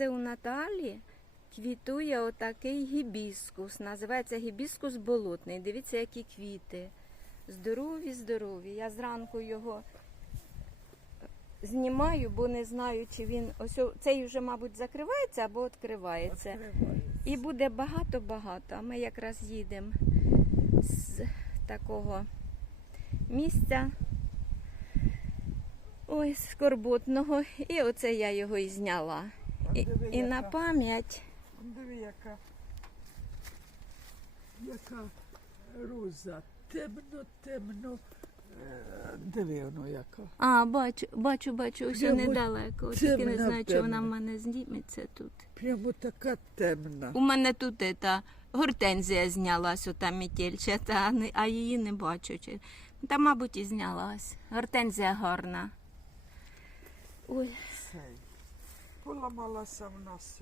Оце у Наталі квітує отакий гібіскус. Називається гібіскус болотний. Дивіться, які квіти. Здорові, здорові. Я зранку його знімаю, бо не знаю, чи він ось цей вже, мабуть, закривається або відкривається. І буде багато-багато. А ми якраз їдемо з такого місця. Ой, скорботного. І оце я його і зняла. І, і на пам'ять. Диви, яка. Яка роза. Темно, темно. Диви воно яка. А, бачу, бачу, бачу, ось Прямо недалеко. Тільки не темна, знаю, чи вона в темна. мене зніметься тут. Прямо така темна. У мене тут ета, гортензія знялась, ота метельчата, а, не- а її не бачу. Чи... Та, мабуть, і знялась. Гортензія гарна. Ой. Поламалася в нас.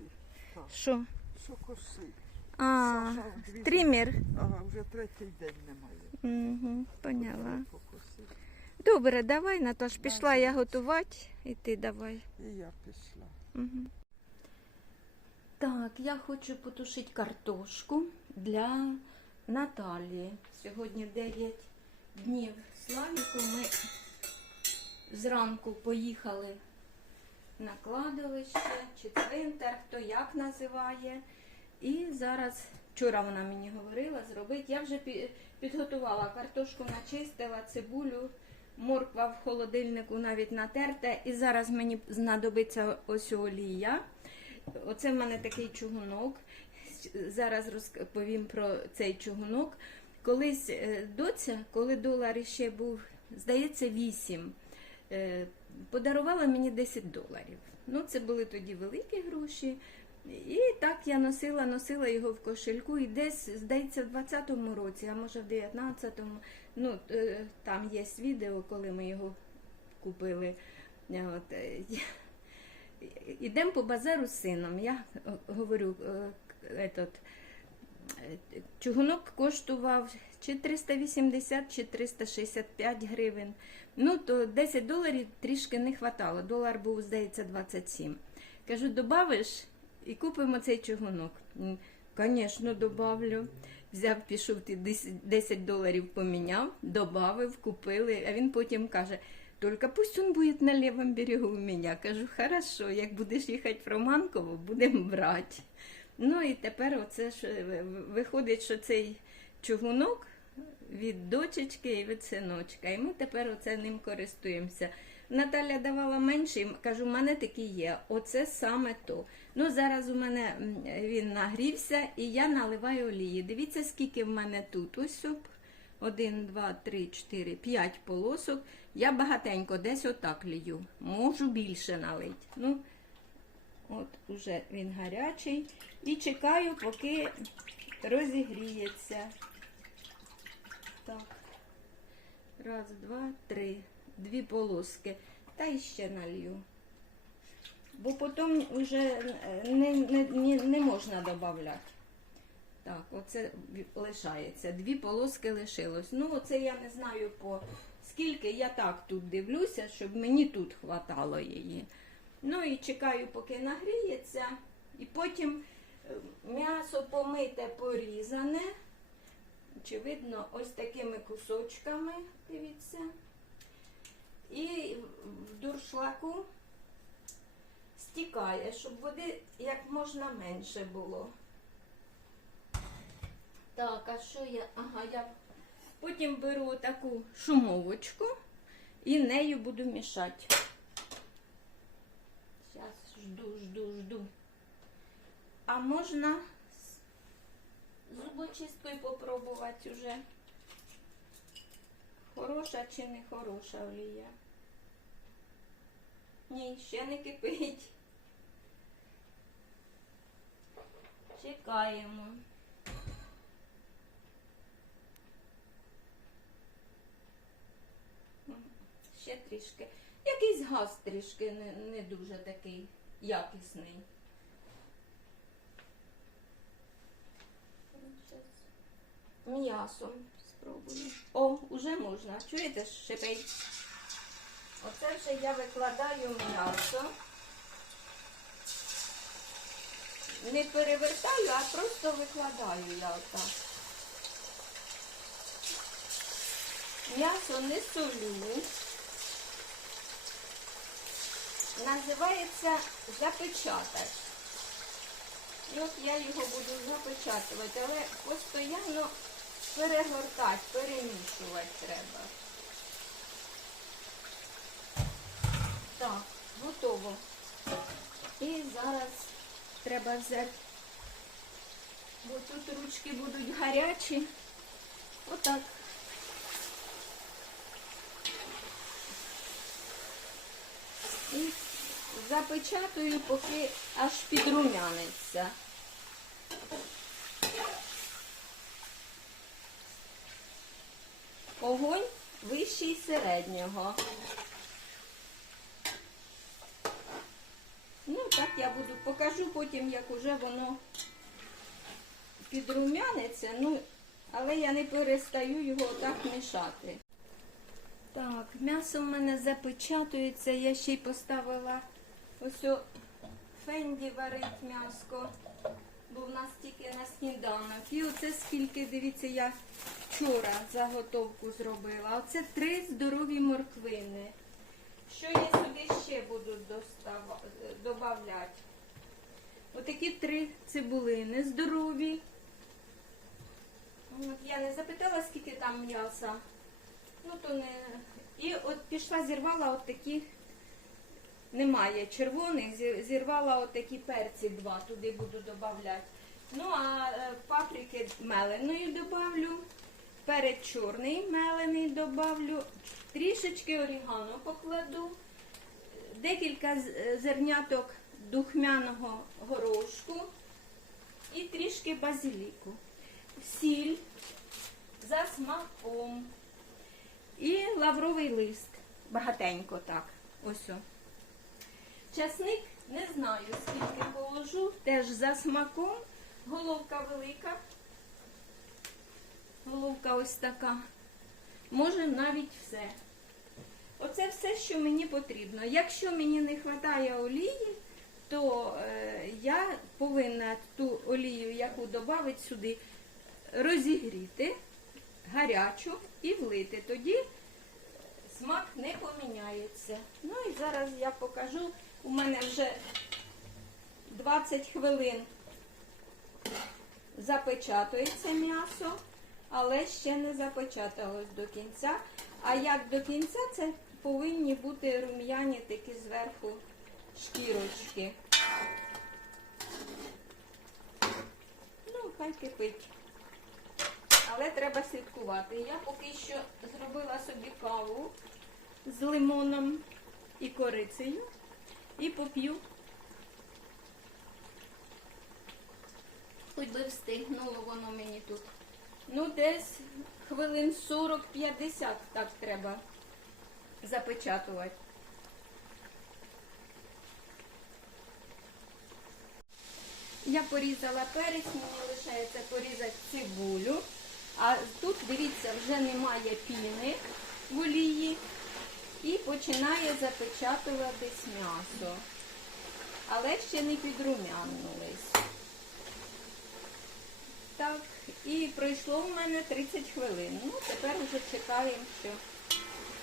так. що? Що косить? А, Саша тример. Ага, вже третій день немає. Угу, поняла. Добре, давай, Наташ, пішла я готувати, і ти давай. І я пішла. Угу. Так, я хочу потушити картошку для Наталії. Сьогодні 9 днів Славіку. Ми зранку поїхали на кладовище чи цвинтар, хто як називає. І зараз, вчора вона мені говорила зробити. Я вже підготувала картошку, начистила цибулю, морква в холодильнику навіть натерта. І зараз мені знадобиться ось олія. Оце в мене такий чугунок. Зараз розповім про цей чугунок. Колись е, доця, коли долар ще був, здається, 8, е, подарувала мені 10 доларів. Ну, це були тоді великі гроші. І так я носила, носила його в кошельку. І десь, здається, в 20-му році, а може в 19-му, ну, е, там є відео, коли ми його купили. Е, От, е, Ідемо по базару з сином. Я говорю, е, чугунок коштував чи 380, чи 365 гривень. Ну, то 10 доларів трішки не хватало. Долар був, здається, 27. Кажу, добавиш і купимо цей чугунок. Звісно, добавлю. Взяв, пішов 10 10 доларів поміняв, добавив, купили. А він потім каже: Только пусть он будет на левом берегу у меня. Кажу, хорошо, як будеш їхати в Романково, будемо брати. Ну і тепер оце ж е, виходить, що цей чугунок від дочечки і від синочка. І ми тепер оце ним користуємося. Наталя давала менше, і кажу, у мене такі є. Оце саме то. Ну, зараз у мене він нагрівся і я наливаю олії. Дивіться, скільки в мене тут. Ось оп. Один, два, три, чотири, п'ять полосок. Я багатенько десь отак лію. Можу більше налити. Ну, от уже він гарячий. І чекаю, поки розігріється. Так. Раз, два, три. Дві полоски. Та іще налью. Бо потім вже не, не, не, не можна додати. Так, оце лишається. Дві полоски лишилось. Ну, оце я не знаю по скільки. Я так тут дивлюся, щоб мені тут хватало її. Ну і чекаю, поки нагріється. І потім е, м'ясо помите, порізане. Очевидно, ось такими кусочками, дивіться. І в дуршлаку стікає, щоб води як можна менше було. Так, а що я? Ага, я потім беру таку шумовочку і нею буду мішати. Зараз жду, жду, жду. А можна зубочисткою попробувати уже. Хороша чи не хороша олія? Ні, ще не кипить. Чекаємо. Ще трішки. Якийсь газ трішки не, не дуже такий якісний. М'ясом спробую. О, уже можна. Чуєте, шипить? Оце вже я викладаю м'ясо. не перевертаю, а просто викладаю я отак. М'ясо не солю. Називається запечатати. І от я його буду запечатувати, але постійно перегортати, перемішувати треба. Так, готово. І зараз треба взяти, бо тут ручки будуть гарячі. Отак. І запечатую, поки аж підрумяниться. Огонь вищий середнього. Ну, так я буду покажу потім, як уже воно підрумяниться. Ну, але я не перестаю його так мішати. Так, м'ясо в мене запечатується. Я ще й поставила ось фенді варить м'яско, бо в нас тільки на сніданок. І оце скільки, дивіться, я вчора заготовку зробила. Оце три здорові морквини. Що я сюди ще буду додавати? Отакі три цибулини здорові. От я не запитала, скільки там м'яса. Ну, то не. І от пішла, зірвала от такі, немає червоних, зірвала от такі перці два, туди буду додавати. Ну, а е, паприки меленої добавлю, перець чорний мелений добавлю, трішечки орігано покладу, декілька е, зерняток духмяного горошку і трішки базиліку. Сіль за смаком. І лавровий лист. Багатенько так. Ось. Часник не знаю, скільки положу. Теж за смаком. Головка велика. Головка ось така. Може навіть все. Оце все, що мені потрібно. Якщо мені не вистачає олії, то е, я повинна ту олію, яку додати сюди, розігріти гарячу і влити. Тоді смак не поміняється. Ну і зараз я покажу. У мене вже 20 хвилин запечатується м'ясо, але ще не запечаталось до кінця. А як до кінця, це повинні бути рум'яні такі зверху шкірочки. Ну, хай кипить. Але треба слідкувати. Я поки що зробила собі каву з лимоном і корицею і поп'ю. Хоч би встигнуло воно мені тут. Ну, десь хвилин 40-50 так треба запечатувати. Я порізала перець, мені лишається порізати цибулю. А тут, дивіться, вже немає піни в олії і починає запечатуватись м'ясо. Але ще не підрумянились. Так, і пройшло в мене 30 хвилин. Ну, тепер вже чекаємо, що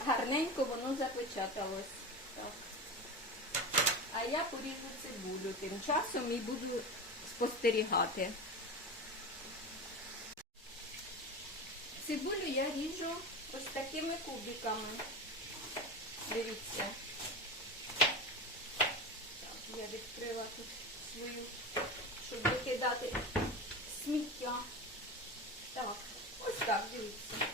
гарненько воно запечаталось. Так. А я поріжу цибулю тим часом і буду спостерігати. Цибулю я ріжу ось такими кубиками. Дивіться. Так, я відкрила тут свою, щоб викидати сміття. Так, ось так, дивіться.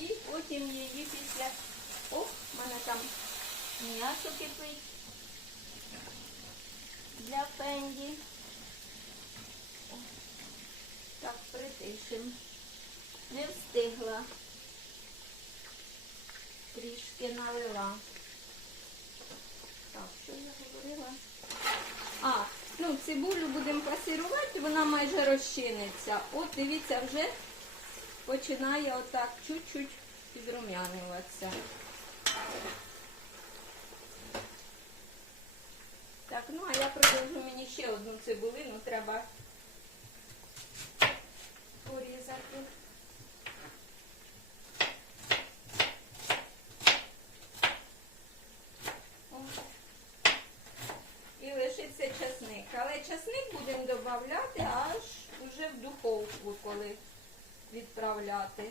І потім її після... О, в мене там м'ясо кипить для пенді. Так, притишимо. Не встигла. Трішки налила. Так, що я говорила? А, ну цибулю будемо пасірувати, вона майже розчиниться. От, дивіться, вже починає отак чуть-чуть підрум'янюватися. Так, ну а я продовжу мені ще одну цибулину, треба. І лишиться часник. Але часник будемо додавати аж уже в духовку, коли відправляти.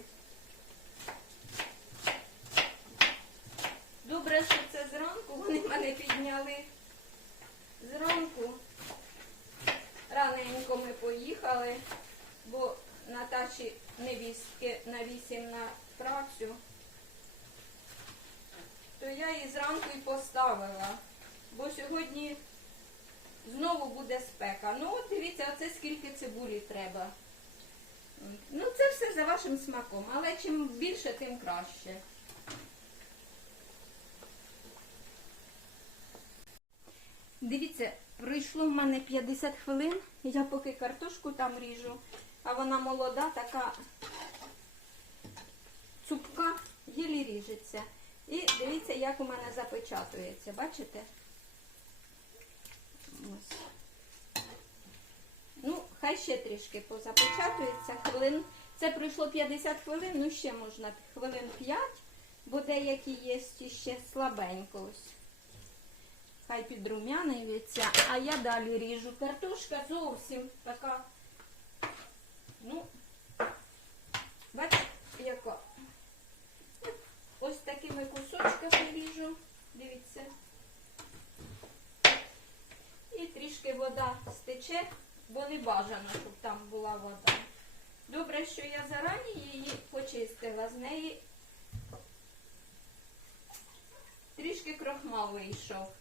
Добре, що це зранку. Вони мене підняли зранку. Раненько ми поїхали, бо Наташі невістки на вісім на працю. То я її зранку і поставила. Бо сьогодні знову буде спека. Ну, от дивіться, оце скільки цибулі треба. Ну, це все за вашим смаком, але чим більше, тим краще. Дивіться, пройшло в мене 50 хвилин, я поки картошку там ріжу, а вона молода, така цупка, єлі ріжеться. І дивіться, як у мене запечатується, бачите? Ось. Ну, хай ще трішки позапечатується. Хвилин. Це пройшло 50 хвилин, ну ще можна хвилин 5, бо деякі є ще слабенько ось. Хай підрумянується, а я далі ріжу. Картошка зовсім така. Ну, бачите, яка. Ось такими кусочками ріжу. Дивіться. І трішки вода стече, бо не бажано, щоб там була вода. Добре, що я зарані її почистила. З неї трішки крохмал вийшов.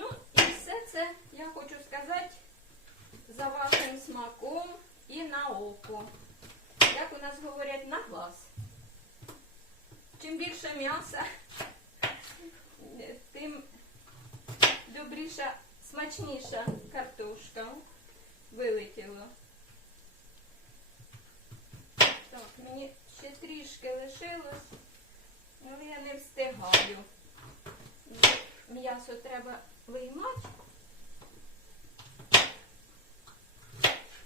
Ну, і все це, я хочу сказати, за вашим смаком і на око. Як у нас говорять, на глаз. Чим більше м'яса, тим добріша, смачніша картошка вилетіла. Так, мені ще трішки лишилось, але я не встигаю. М'ясо треба виймати.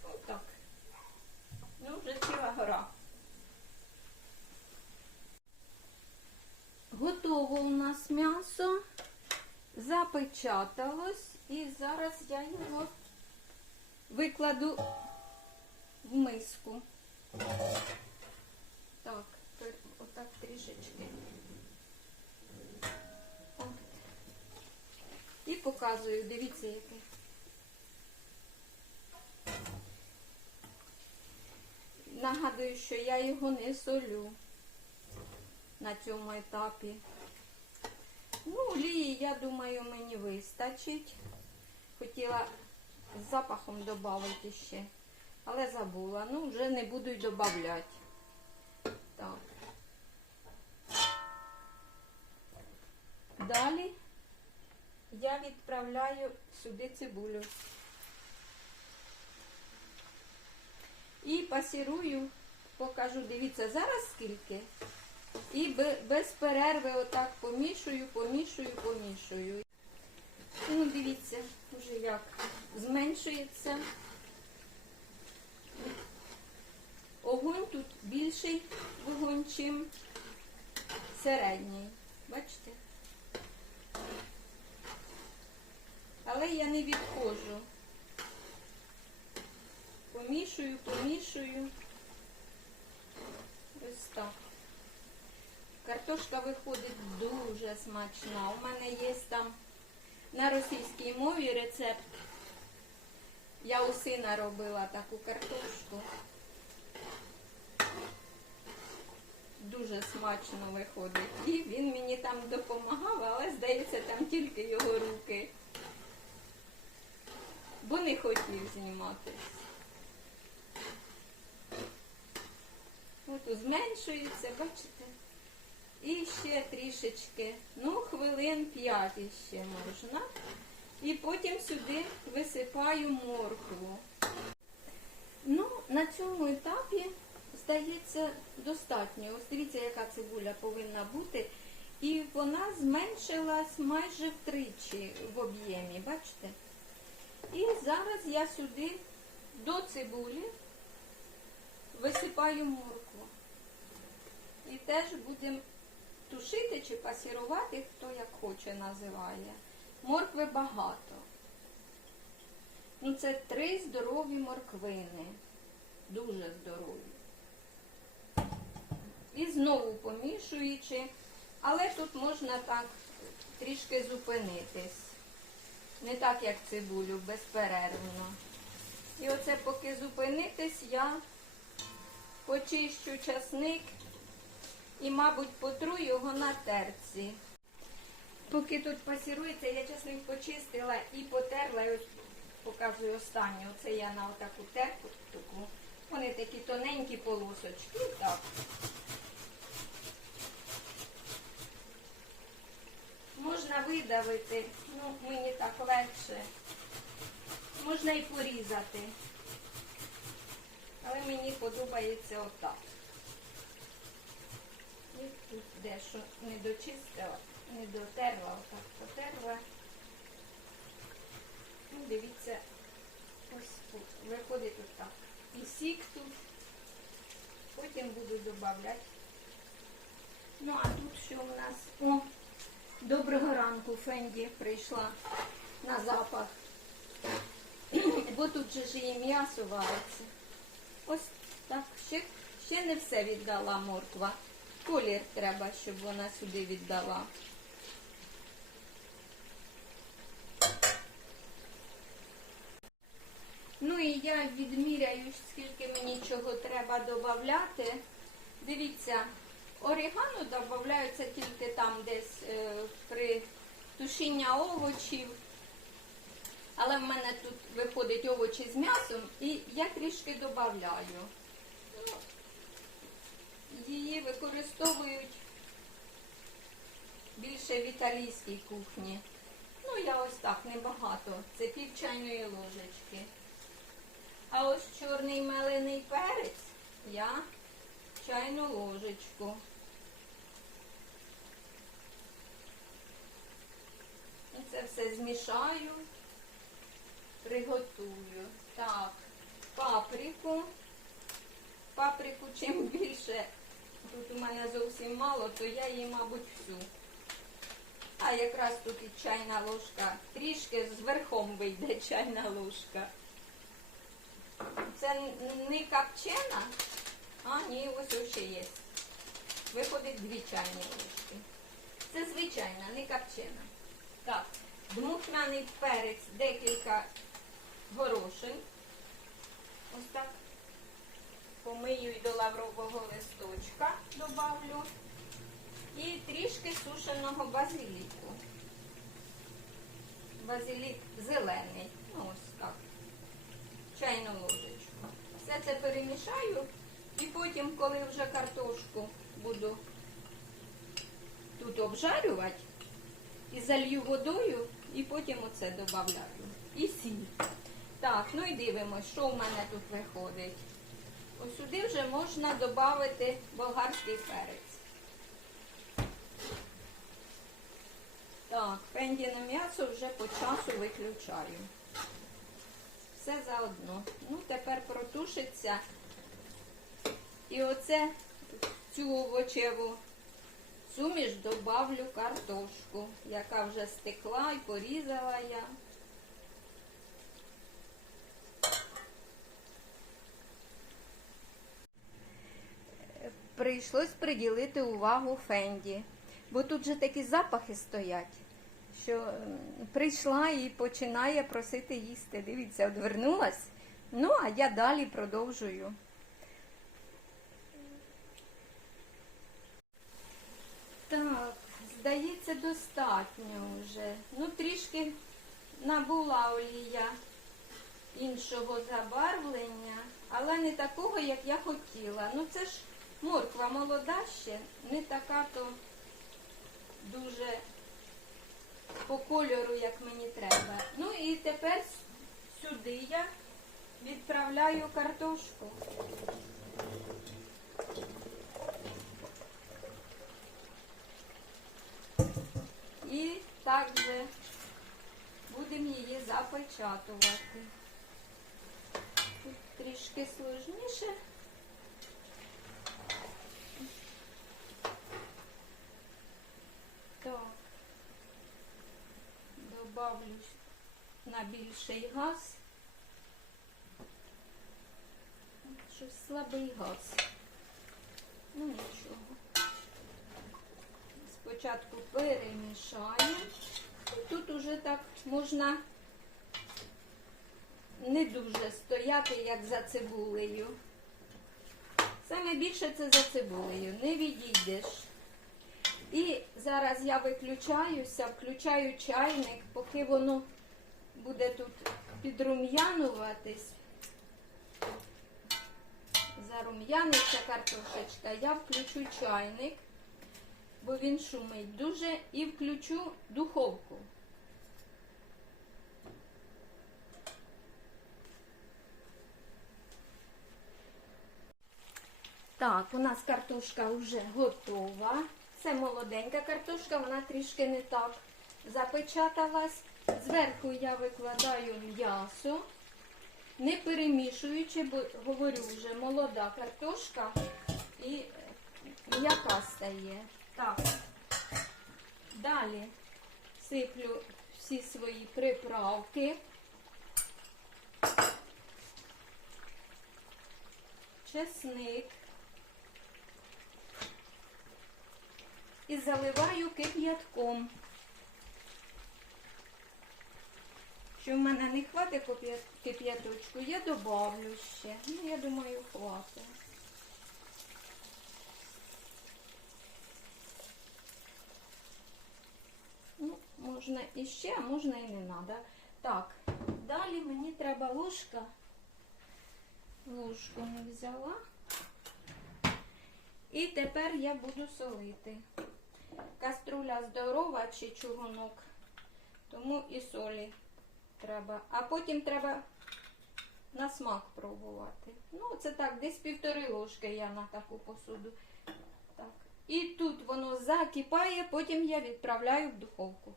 Отак. Ну, вже ціла гора. Готово у нас м'ясо. Запечаталось. І зараз я його викладу в миску. Так, отак трішечки. І показую, дивіться, яке. Нагадую, що я його не солю на цьому етапі. Ну, олії, я думаю, мені вистачить. Хотіла з запахом додати ще, але забула. Ну, вже не буду й додавати. Так. Далі я відправляю сюди цибулю. І пасірую, покажу, дивіться, зараз скільки. І без перерви отак помішую, помішую, помішую. Ну, дивіться, вже як зменшується. Огонь тут більший вогонь, чим середній. Бачите? Але я не відходжу. Помішую, помішую. Ось так. Картошка виходить дуже смачна. У мене є там на російській мові рецепт. Я у сина робила таку картошку. Дуже смачно виходить. І він мені там допомагав, але здається, там тільки його руки. Бо не хотів зніматись. От зменшується, бачите? І ще трішечки, ну, хвилин 5 ще можна. І потім сюди висипаю моркву. Ну, на цьому етапі, здається, достатньо. Ось дивіться, яка цибуля повинна бути. І вона зменшилась майже втричі в об'ємі, бачите? І зараз я сюди до цибулі висипаю моркву. І теж будемо тушити чи пасірувати, хто як хоче називає. Моркви багато. Ну, це три здорові морквини. Дуже здорові. І знову помішуючи, але тут можна так трішки зупинитись. Не так, як цибулю, безперервно. І оце поки зупинитись, я почищу часник і, мабуть, потру його на терці. Поки тут пасірується, я часник почистила і потерла, і ось показую останню. Оце я на отаку терку. Вони такі тоненькі полосочки. Так. Можна видавити, ну мені так легше. Можна і порізати. Але мені подобається отак. І тут дещо не дочистила, не дотерла, отак потерла. Ну, дивіться, ось тут виходить отак. І сік тут. Потім буду додавати. Ну, а тут що у нас? О, доброго ранку, Фенді прийшла на запах. Бо тут же ж і м'ясо вариться. Ось так, ще, ще не все віддала морква. Колір треба, щоб вона сюди віддала. Ну і я відміряю, скільки мені чого треба додати. Дивіться, орігано додається тільки там десь е, при тушіння овочів. Але в мене тут виходить овочі з м'ясом і я трішки додаю. Її використовують більше в італійській кухні. Ну, я ось так, небагато. Це пів чайної ложечки. А ось чорний мелений перець я чайну ложечку. І це все змішаю, приготую. Так, паприку. Паприку чим більше, тут у мене зовсім мало, то я її, мабуть, всю. А якраз тут і чайна ложка. Трішки з верхом вийде чайна ложка. Це не копчена, а ні, ось ще є. Виходить дві чайні ложки. Це звичайна, не копчена. Так, дмухмяний перець, декілька горошин. Ось так. Помию і до лаврового листочка добавлю. І трішки сушеного базиліку. Базилік зелений. Ну, ось так чайну ложечку. Все це перемішаю і потім, коли вже картошку буду тут обжарювати, і залью водою, і потім оце додаю. І сіль. Так, ну і дивимось, що в мене тут виходить. Ось сюди вже можна додати болгарський перець. Так, пендіне м'ясо вже по часу виключаю. Все заодно. Ну, тепер протушиться. І оце цю овочеву суміш добавлю картошку, яка вже стекла і порізала я. Прийшлось приділити увагу Фенді, бо тут же такі запахи стоять що прийшла і починає просити їсти. Дивіться, одвернулась. Ну, а я далі продовжую. Так, здається, достатньо вже. Ну, трішки набула олія іншого забарвлення, але не такого, як я хотіла. Ну, це ж морква молода ще, не така то дуже по кольору, як мені треба. Ну і тепер сюди я відправляю картошку. І так же будемо її запечатувати. Тут трішки сложніше. Так. Добавлю на більший газ. Щось слабий газ. Ну нічого. Спочатку перемішаємо. Тут уже так можна не дуже стояти, як за цибулею. Саме більше це за цибулею, не відійдеш. І зараз я виключаюся, включаю чайник, поки воно буде тут підрум'януватись. Зарум'яниться картошечка, я включу чайник, бо він шумить дуже, і включу духовку. Так, у нас картошка вже готова. Це молоденька картошка, вона трішки не так запечаталась. Зверху я викладаю м'ясо, не перемішуючи, бо говорю вже молода картошка і е, м'яка стає. Так. Далі сиплю всі свої приправки. Чесник. І заливаю кип'ятком. Що в мене не хватить кип'яточку, я добавлю ще. Ну, я думаю, хватить. Ну, можна і ще, а можна і не треба. Так, далі мені треба ложка. Ложку не взяла. І тепер я буду солити. Каструля здорова чи чугунок, тому і солі треба. А потім треба на смак пробувати. Ну, це так, десь півтори ложки я на таку посуду. Так. І тут воно закипає, потім я відправляю в духовку.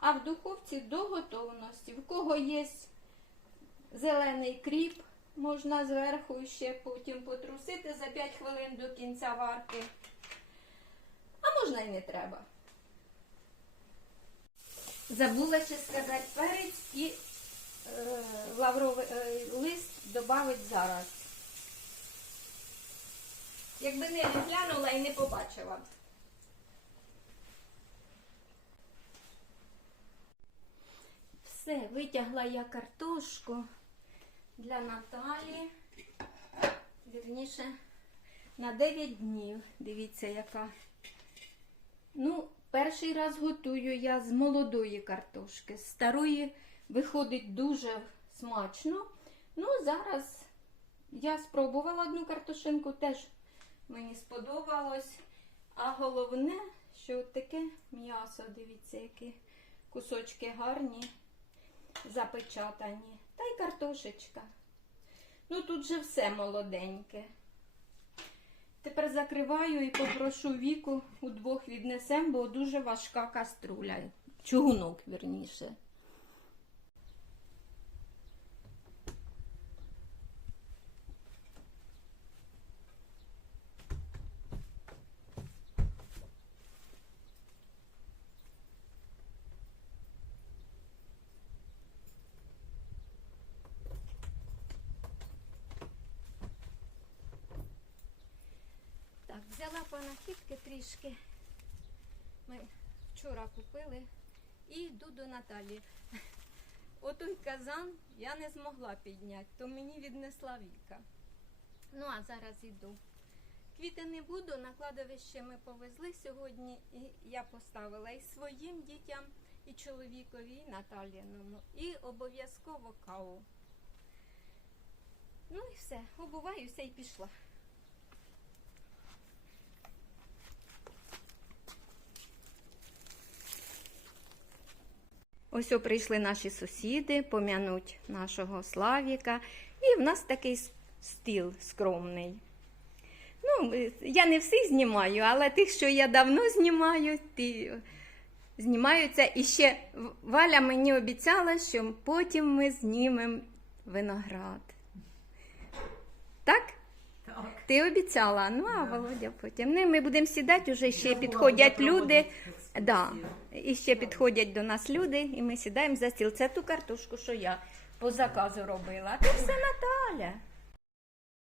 А в духовці до готовності. В кого є зелений кріп, можна зверху ще потім потрусити за 5 хвилин до кінця варки. А можна і не треба. Забула ще сказати перець і е, лавровий е, лист додавить зараз. Якби не глянула і не побачила. Все, витягла я картошку для Наталі. Вірніше, на 9 днів. Дивіться, яка. Ну, перший раз готую я з молодої картошки. З старої виходить дуже смачно. Ну, зараз я спробувала одну картошинку, теж мені сподобалось. А головне, що таке м'ясо, дивіться, які кусочки гарні, запечатані. Та й картошечка. Ну, тут же все молоденьке. Тепер закриваю і попрошу віку удвох віднесемо, бо дуже важка каструля. Чугунок, вірніше. Так, взяла панахідки трішки. Ми вчора купили і йду до Наталі. Отой казан я не змогла підняти, то мені віднесла Віка. Ну, а зараз йду. Квіти не буду, на кладовище ми повезли сьогодні, і я поставила і своїм дітям, і чоловікові, і Наталіному, і обов'язково каву. Ну і все, обуваюся і пішла. Ось прийшли наші сусіди пом'януть нашого Славіка. І в нас такий стіл скромний. Ну, е, я не всіх знімаю, але тих, що я давно знімаю, ті знімаються. І ще Валя мені обіцяла, що потім ми знімемо виноград. Так? Так. Ти обіцяла, ну а Володя потім. Ну, ми будемо сідати, вже ще Я підходять люди. Да. І ще підходять до нас люди, і ми сідаємо за стіл. Це ту картошку, що я по заказу робила. А це все Наталя.